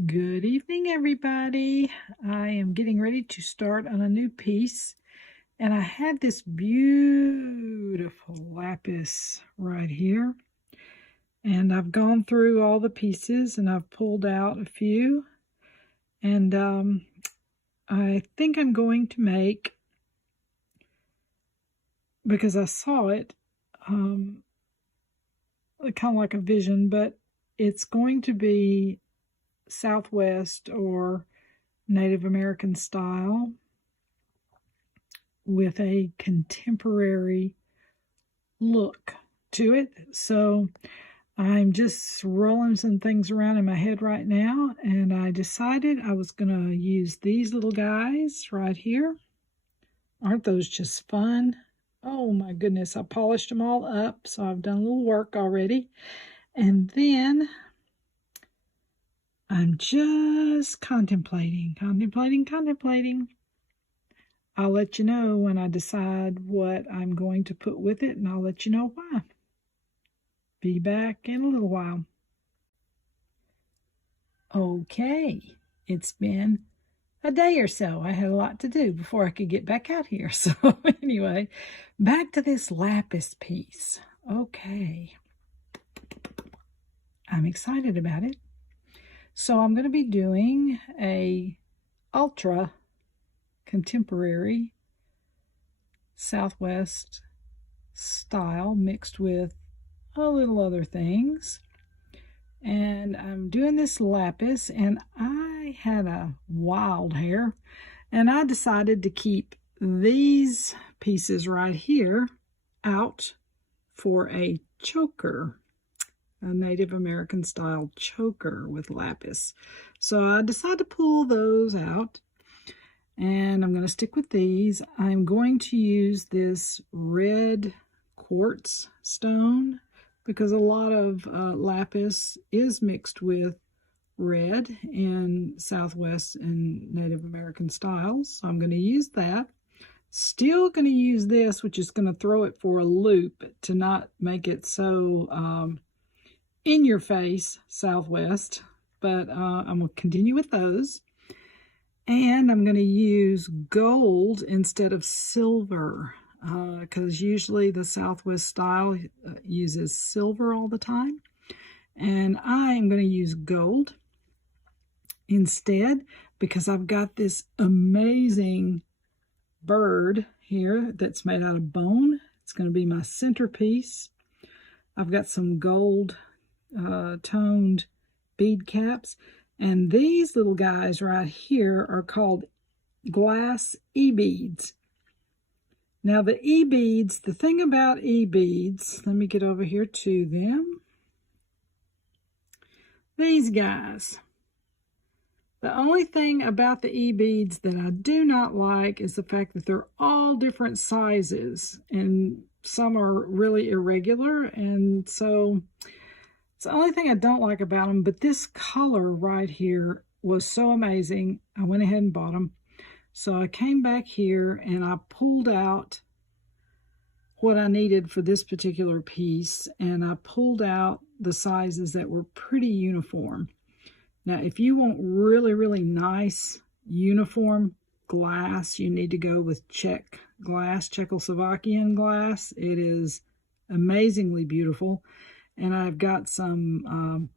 Good evening, everybody. I am getting ready to start on a new piece, and I had this beautiful lapis right here, and I've gone through all the pieces and I've pulled out a few, and I think I'm going to make, because I saw it, kind of like a vision, but it's going to be Southwest or Native American style with a contemporary look to it. So I'm just rolling some things around in my head right now, and I decided I was going to use these little guys right here. Aren't those just fun? Oh my goodness, I polished them all up, so I've done a little work already. And then I'm just contemplating. I'll let you know when I decide what I'm going to put with it, and I'll let you know why. Be back in a little while. Okay, it's been a day or so. I had a lot to do before I could get back out here. So anyway, back to this lapis piece. Okay, I'm excited about it. So I'm going to be doing a ultra contemporary Southwest style mixed with a little other things. And I'm doing this lapis, and I had a wild hair, and I decided to keep these pieces right here out for a choker, a Native American style choker with lapis. So I decided to pull those out, and I'm going to stick with these. I'm going to use this red quartz stone because a lot of lapis is mixed with red in Southwest and Native American styles. So I'm going to use that. Still going to use this, which is going to throw it for a loop to not make it so in your face Southwest. But I'm going to continue with those. And I'm going to use gold instead of silver, because usually the Southwest style uses silver all the time. And I am going to use gold instead because I've got this amazing bird here that's made out of bone. It's going to be my centerpiece. I've got some gold toned bead caps. And these little guys right here are called glass e-beads. Now the e-beads, the thing about e-beads, let me get over here to them. These guys. The only thing about the e-beads that I do not like is the fact that they're all different sizes, and some are really irregular, and so it's the only thing I don't like about them. But this color right here was so amazing, I went ahead and bought them. So I came back here and I pulled out what I needed for this particular piece, and I pulled out the sizes that were pretty uniform. Now, if you want really, really nice uniform glass, you need to go with Czech glass, Czechoslovakian glass. It is amazingly beautiful. And I've got some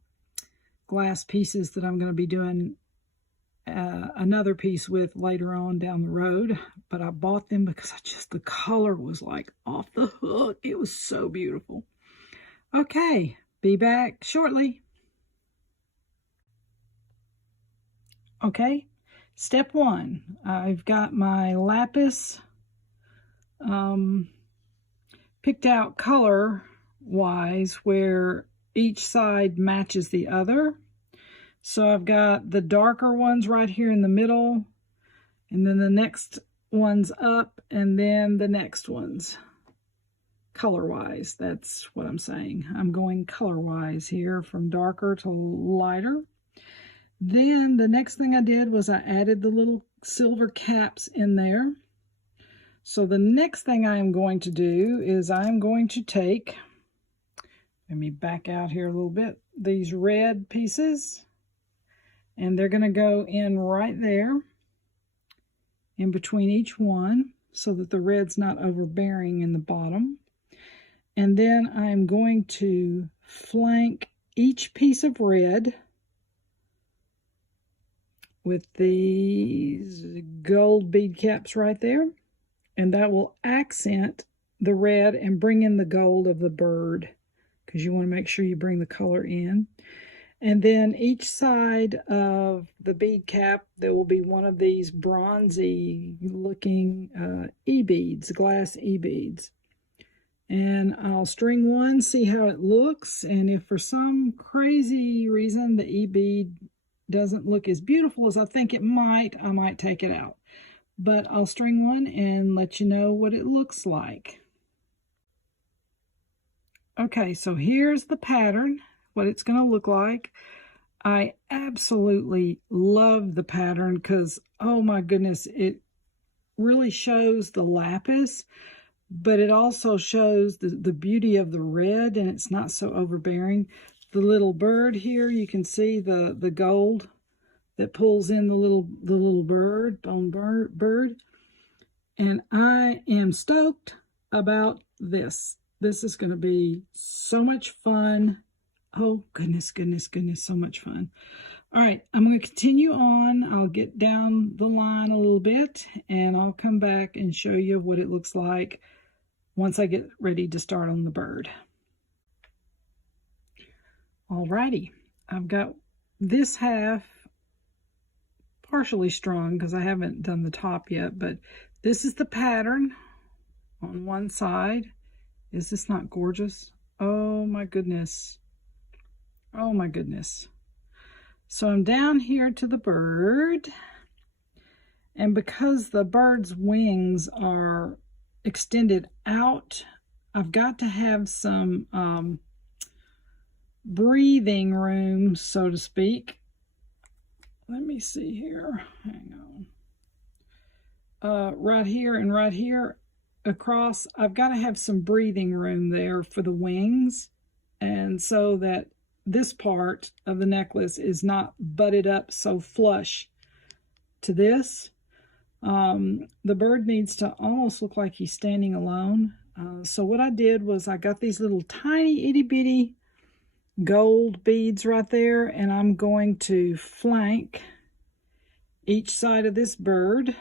glass pieces that I'm going to be doing another piece with later on down the road, but I bought them because the color was like off the hook. It was so beautiful. Okay, be back shortly. Okay, step one, I've got my lapis picked out color wise where each side matches the other. So I've got the darker ones right here in the middle, and then the next ones up, and then the next ones color-wise. That's what I'm saying. I'm going color-wise here from darker to lighter. Then the next thing I did was I added the little silver caps in there. So the next thing I am going to do is I'm going to take, let me back out here a little bit, these red pieces, And they're going to go in right there in between each one so that the red's not overbearing in the bottom. And then I'm going to flank each piece of red with these gold bead caps right there. And that will accent the red and bring in the gold of the bird, because you want to make sure you bring the color in. And then each side of the bead cap, there will be one of these bronzy looking E-beads, glass E-beads. And I'll string one, see how it looks, and if for some crazy reason the E-bead doesn't look as beautiful as I think it might, I might take it out. But I'll string one and let you know what it looks like. Okay, so here's the pattern, what it's going to look like. I absolutely love the pattern because, oh my goodness, it really shows the lapis, but it also shows the beauty of the red, and it's not so overbearing. The little bird here, you can see the gold that pulls in the little bird, bone bird. And I am stoked about this. This is going to be so much fun. Oh, goodness, goodness, goodness, so much fun. All right, I'm going to continue on. I'll get down the line a little bit, and I'll come back and show you what it looks like once I get ready to start on the bird. Alrighty, I've got this half partially strung because I haven't done the top yet, but this is the pattern on one side. Is this not gorgeous? Oh my goodness. Oh my goodness. So I'm down here to the bird, and because the bird's wings are extended out, I've got to have some breathing room, so to speak. Let me see here. Hang on. Right here and right here across, I've got to have some breathing room there for the wings, and so that this part of the necklace is not butted up so flush to this. The bird needs to almost look like he's standing alone. So what I did was I got these little tiny itty bitty gold beads right there, and I'm going to flank each side of this bird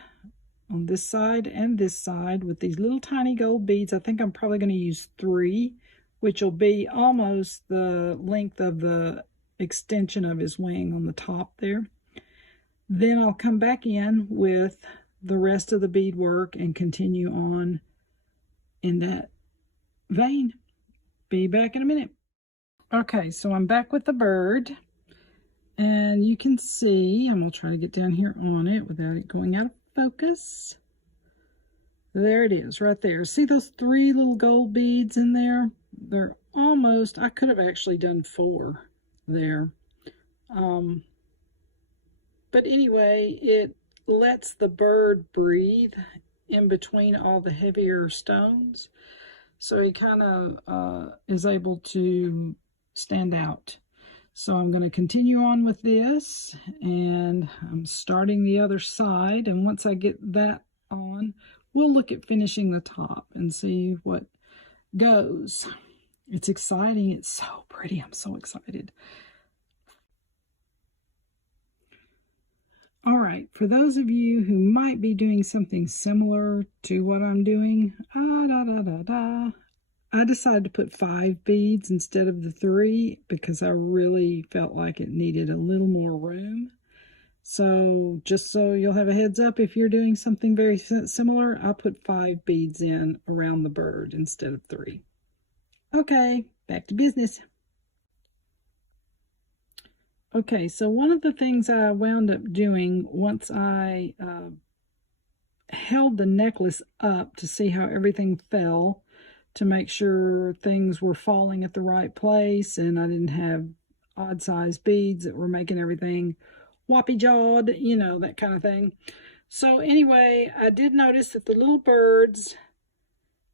on this side and this side with these little tiny gold beads. I think I'm probably going to use 3, which will be almost the length of the extension of his wing on the top there. Then I'll come back in with the rest of the beadwork and continue on in that vein. Be back in a minute. Okay, so I'm back with the bird, and you can see, I'm going to try to get down here on it without it going out of focus. There it is right there. See those 3 little gold beads in there? They're almost, I could have actually done 4 there. But anyway, it lets the bird breathe in between all the heavier stones. So he kind of is able to stand out. So I'm going to continue on with this, and I'm starting the other side. And once I get that on, we'll look at finishing the top and see what goes. It's exciting. It's so pretty. I'm so excited. All right, for those of you who might be doing something similar to what I'm doing, I decided to put 5 beads instead of the 3 because I really felt like it needed a little more room. So just so you'll have a heads up, if you're doing something very similar, I put 5 beads in around the bird instead of 3. Okay, back to business. Okay, so one of the things I wound up doing once I held the necklace up to see how everything fell, to make sure things were falling at the right place and I didn't have odd-sized beads that were making everything whoppy-jawed, you know, that kind of thing. So anyway, I did notice that the little bird's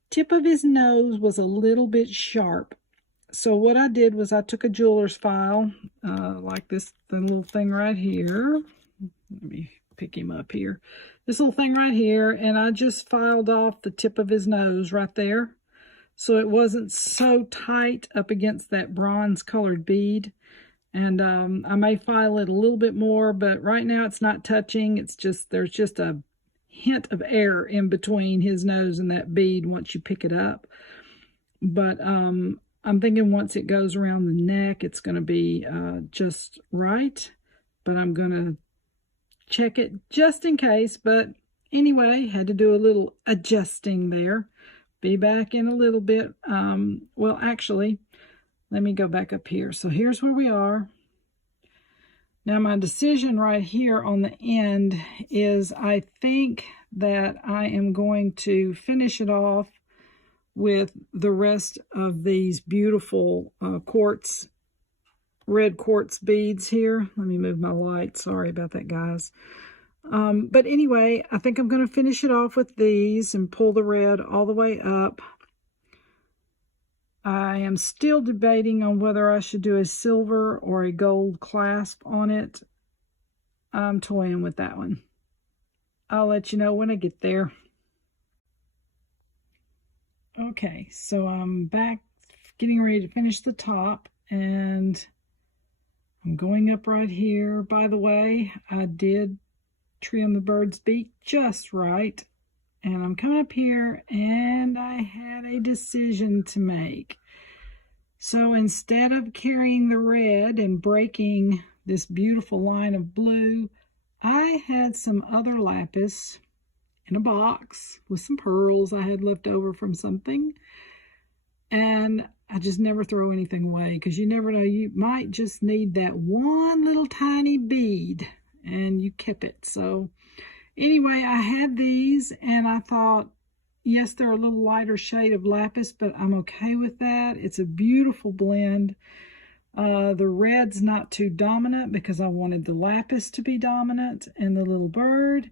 tip of his nose was a little bit sharp. So what I did was I took a jeweler's file, like this, the little thing right here. Let me pick him up here. This little thing right here, and I just filed off the tip of his nose right there. So it wasn't so tight up against that bronze colored bead. And I may file it a little bit more, but right now it's not touching. It's just, there's just a hint of air in between his nose and that bead once you pick it up. But I'm thinking once it goes around the neck, it's going to be just right. But I'm going to check it just in case. But anyway, had to do a little adjusting there. Be back in a little bit. Well, actually, let me go back up here. So here's where we are. Now my decision right here on the end is I think that I am going to finish it off with the rest of these beautiful quartz, red quartz beads here. Let me move my light. Sorry about that, guys. But anyway, I think I'm going to finish it off with these and pull the red all the way up. I am still debating on whether I should do a silver or a gold clasp on it. I'm toying with that one. I'll let you know when I get there. Okay, so I'm back getting ready to finish the top, and I'm going up right here. By the way, I did trim the bird's beak just right, and I'm coming up here, and I had a decision to make. So instead of carrying the red and breaking this beautiful line of blue, I had some other lapis in a box with some pearls I had left over from something. And I just never throw anything away, because you never know, you might just need that one little tiny bead, and you kept it. So anyway, I had these, and I thought, yes, they're a little lighter shade of lapis, but I'm okay with that. It's a beautiful blend. The red's not too dominant because I wanted the lapis to be dominant and the little bird.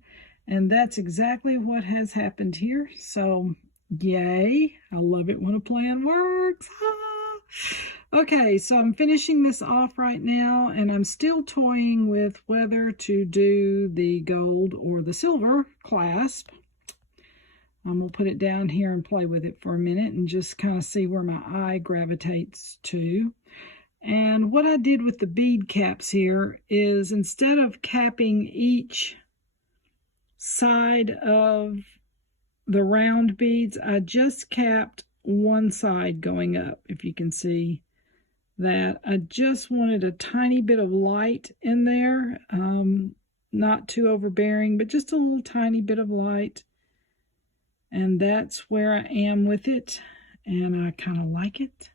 And that's exactly what has happened here. So, yay. I love it when a plan works. Okay, so I'm finishing this off right now, and I'm still toying with whether to do the gold or the silver clasp. I'm going to put it down here and play with it for a minute and just kind of see where my eye gravitates to. And what I did with the bead caps here is, instead of capping each side of the round beads, I just capped one side going up. If you can see that, I just wanted a tiny bit of light in there, not too overbearing, but just a little tiny bit of light. And that's where I am with it, and I kind of like it.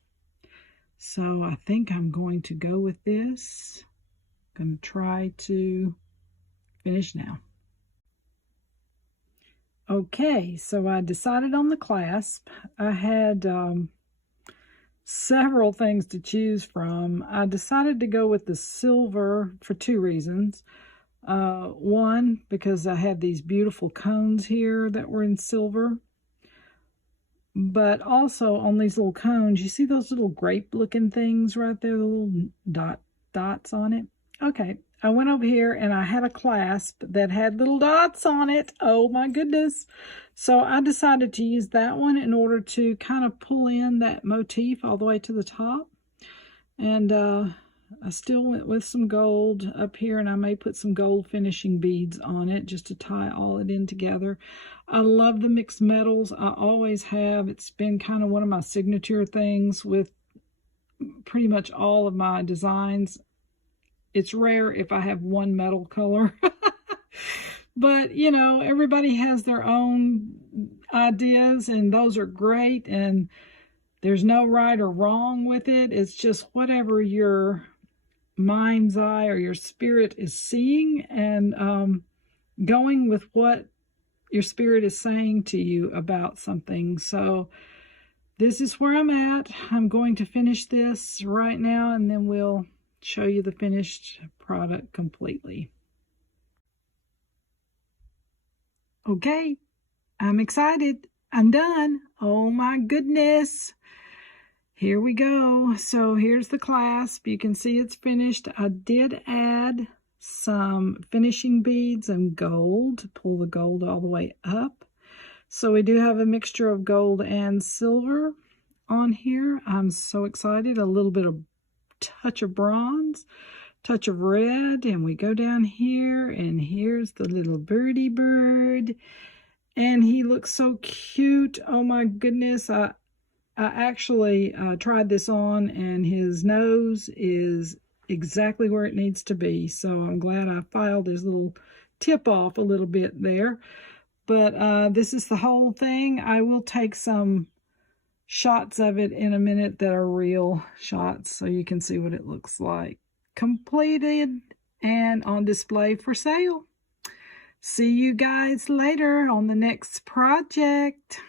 So I think I'm going to go with this. I'm going to try to finish now. Okay, so I decided on the clasp. I had several things to choose from. I decided to go with the silver for two reasons. One, because I had these beautiful cones here that were in silver. But also on these little cones, you see those little grape-looking things right there, the little dots on it? Okay, I went over here and I had a clasp that had little dots on it. Oh my goodness. So I decided to use that one in order to kind of pull in that motif all the way to the top. And I still went with some gold up here, and I may put some gold finishing beads on it just to tie all it in together. I love the mixed metals. I always have. It's been kind of one of my signature things with pretty much all of my designs. It's rare if I have one metal color. But, you know, everybody has their own ideas, and those are great, and there's no right or wrong with it. It's just whatever your mind's eye or your spirit is seeing, and going with what your spirit is saying to you about something. So this is where I'm at. I'm going to finish this right now, and then we'll show you the finished product completely. Okay, I'm excited. I'm done. Oh my goodness. Here we go. So here's the clasp. You can see it's finished. I did add some finishing beads and gold to pull the gold all the way up. So we do have a mixture of gold and silver on here. I'm so excited. A little bit of touch of bronze, touch of red, and we go down here, and here's the little birdie bird, and he looks so cute. Oh my goodness. I actually tried this on, and his nose is exactly where it needs to be. So I'm glad I filed his little tip off a little bit there. But this is the whole thing. I will take some shots of it in a minute that are real shots so you can see what it looks like. Completed and on display for sale. See you guys later on the next project.